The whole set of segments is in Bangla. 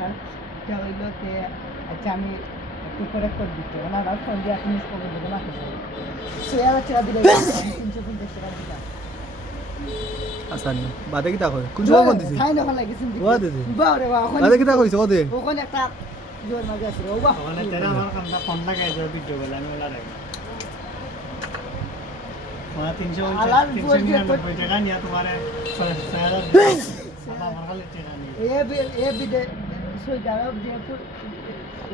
হ্যাঁ এটা হইলো যে আচ্ছা আমি একটু করে করে দিচ্ছি ওনারা ফোন দিয়ে আপনি করে দেবেন না 6000 টাকা দিলে 350 টাকা দিলাম আসানি বাদে কি তা কই কোন সময় ফোন দিছি খাই না ভালো লাগেছে ওয়া দিছি বারে বাবা বাদে কি তা কইছে ওদে ওখানে একটা জোর মাঝে আছে ও বাহ ওখানে তেরা আমার কামটা ফোন লাগাই দাও ভিডিও বলে আমি ওলা রাখি ওরা 399 টাকা নিয়ে তোমারে 6000 আমার খালি টাকা নিয়ে এ বিদে সই জানাব দিয়ে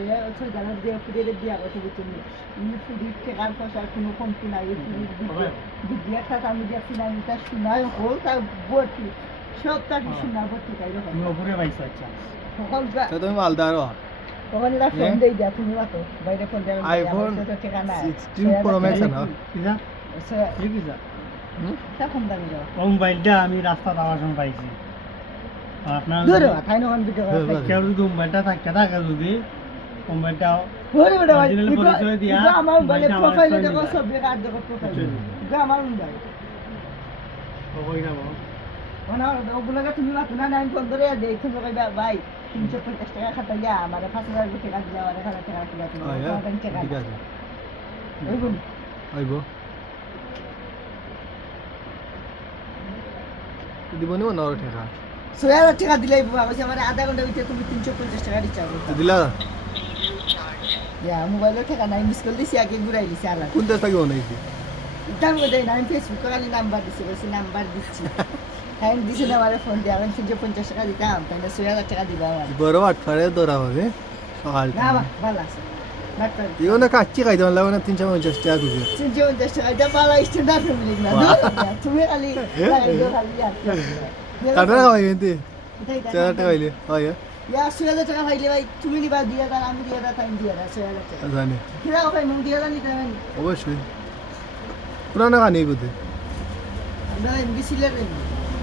এ সই জানাব দিয়ে ফুডে দিয়া কথা বলছেন ইনি ফুডি টাকার পয়সা কোনো কমতি নাই এই ফুডি বিদ্যা খাতা আমি দেখছি না এটা শোনায় হল তার বটি সব তার শোনা বটি তাই রকম তুমি উপরে পাইছো আচ্ছা সকল তো তুমি মালদার ওখানে না ফোন দেই দিয়া তুমি রাখো বাইরে ফোন দেয় আইফোন টাকা না 16 প্রো ম্যাক্স না কিজা কিজা তা ফোন দামি যাও ও মোবাইলটা আমি রাস্তা যাওয়ার সময় পাইছি আপনার দূর তাই না কোন ভিডিও কেউ যদি মোবাইলটা থাকে যদি মোবাইলটা ওরে ওরে ভাই Original পরিচয় দিয়া, আমার বলে মোবাইলটা আমার প্রোফাইলে ছবি দেখো দেয়। সব বেকার দেখো প্রোফাইল গা আমার মোবাইল কই না বাবা ওনা ওগুলোকে তুমি রাখো না আমি ফোন করে দেই তুমি কইবা ভাই 350 টাকা খাতা দিয়া আমারে 5000 টাকা দিয়া আমারে 1000 টাকা দিয়া তুমি আয়া টাকা ঠিক আছে ওই বল আইবো দিবনি না ওর টাকা 6000 টাকা দিলেই বাবা কইছে আমারে আধা ঘন্টা ভিতরে তুমি 350 টাকা দিচ্ছ তো দিলা ইয়া মোবাইলের টাকা নাই মিস কল দিছি আগে ঘুরাই দিছি আলা কোন দেশ থেকে বানাইছি দাম কই দেই না আমি ফেসবুক খালি নাম্বার দিছি বলছি নাম্বার দিচ্ছি হ্যাঁ দিছি না আমারে ফোন দিয়া আমি 350 টাকা দিতাম তাই না 6000 টাকা দিবা আমার বড় আটফারে দরা হবে সকাল না বা ভালো আছে ডাক্তার ইও না কাচ্চি খাইতে লাগবে না 350 টাকা করে 350 টাকা এটা ভালো স্ট্যান্ডার্ড ফ্যামিলি না তুমি খালি খালি কাটা খাওয়াই কিন্তু 4000 টাকা হইলে হয় ইয়া 6000 টাকা খাইলে ভাই তুমি নিবা দিয়া দাও আমি দিয়া দাও টাইম দিয়া দাও 6000 টাকা জানি কিরা ভাই মন দিয়া দাও নিতে আমি অবশ্যই পুরানা কানি বুঝে আমরা এমবি সিলের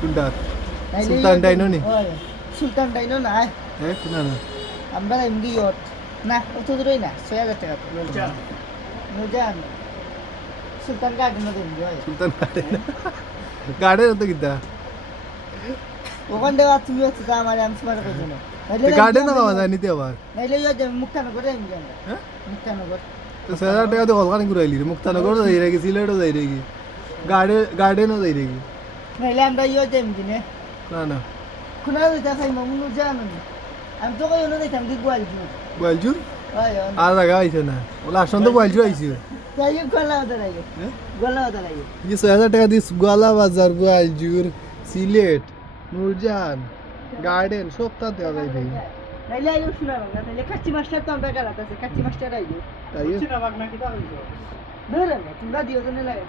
কোনটা সুলতান ডাইনো নি সুলতান ডাইনো না হ্যাঁ কোনা না আমরা এমবি ইয়ট না অত দূরই না 6000 টাকা নজান সুলতান গার্ডেনও দেন ভাই সুলতান গার্ডেন তো কিতা ওখান থেকে তুমি হচ্ছে তো আমার আমি তোমার কইছো না গার্ডেন না পাওয়া যায় নিতে আবার নাইলে ইয়ে যে মুক্তানগরে আমি যাই হ্যাঁ মুক্তানগর তো 6000 টাকা তো কলকাতা ঘুরাইলি রে মুক্তানগর যাই রে কি সিলেটও যাই রে কি গার্ডেনও যাই রে কি নাইলে আমরা ইয়ে যাই কিনে না না কোনা দিতে খাই মামুন জানো আমি তো কই ওনা দিতাম দি গোয়ালজু বলছুন ওই আর জায়গা আইছে না ওলা আসন তো বলছু আইছে তাই গলা ওটা লাগে হ্যাঁ গলা ওটা লাগে ये 6000 টাকা দিস গোয়ালা বাজার গোয়ালজুর সিলেট নূরজান গার্ডেন সব তা দেওয়া যায় ভাই নাইলে আইও শোনা না তাইলে কাচ্চি মাস্টার তো আমরা গালাত আছে কাচ্চি মাস্টার আইও তাই চিনা বাগ না কিটা হইছো ধরে না তোমরা দিও জন্য লাগে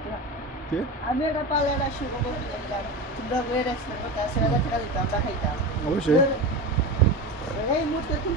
কে আমি এটা পালে এটা শুরু করে দিলাম তোমরা ওই রেস্টুরেন্ট করতে 6000 টাকা দিতাম আমরা খাইতাম অবশ্যই এই মুহূর্তে তুমি